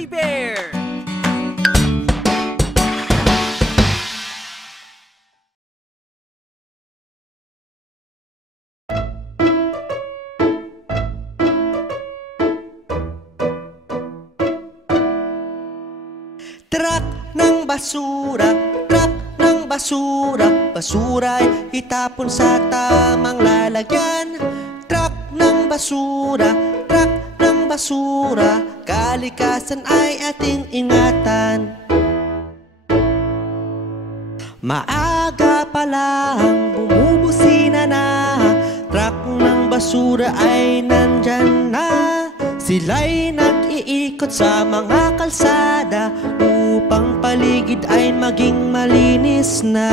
Fuzzy Bear! Truck ng basura, truck ng basura, basura'y itapon sa tamang lalagyan. Truck ng basura, truck ng basura, kalikasan ay ating ingatan. Maaga pa lang bumubusina na, truck ng basura ay nandyan na. Sila'y nag-iikot sa mga kalsada upang paligid ay maging malinis na.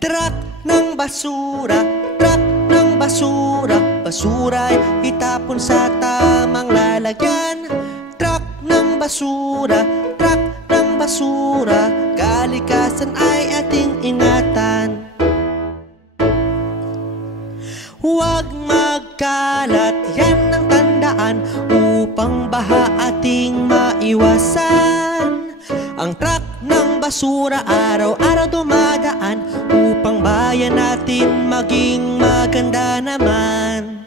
Truck ng basura, truck ng basura, basura'y itapon sa tamang lalagyan. Truck ng basura, truck ng basura, kalikasan ay ating ingatan. Huwag magkalat, yan ang tandaan, upang baha ating maiwasan. Ang truck ng basura araw-araw dumadaan, upang bayan natin maging maganda naman.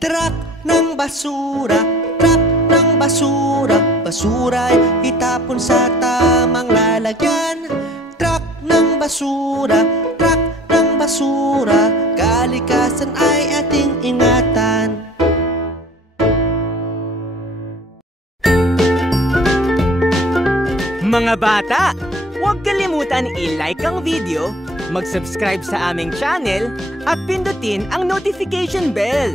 Truck ng basura, truck ng basura, basura'y itapon sa tamang lalagyan. Truck ng basura, truck ng basura, kalikasan ay ating ingatan. Mga bata, huwag kalimutan i-like ang video, mag-subscribe sa aming channel, at pindutin ang notification bell.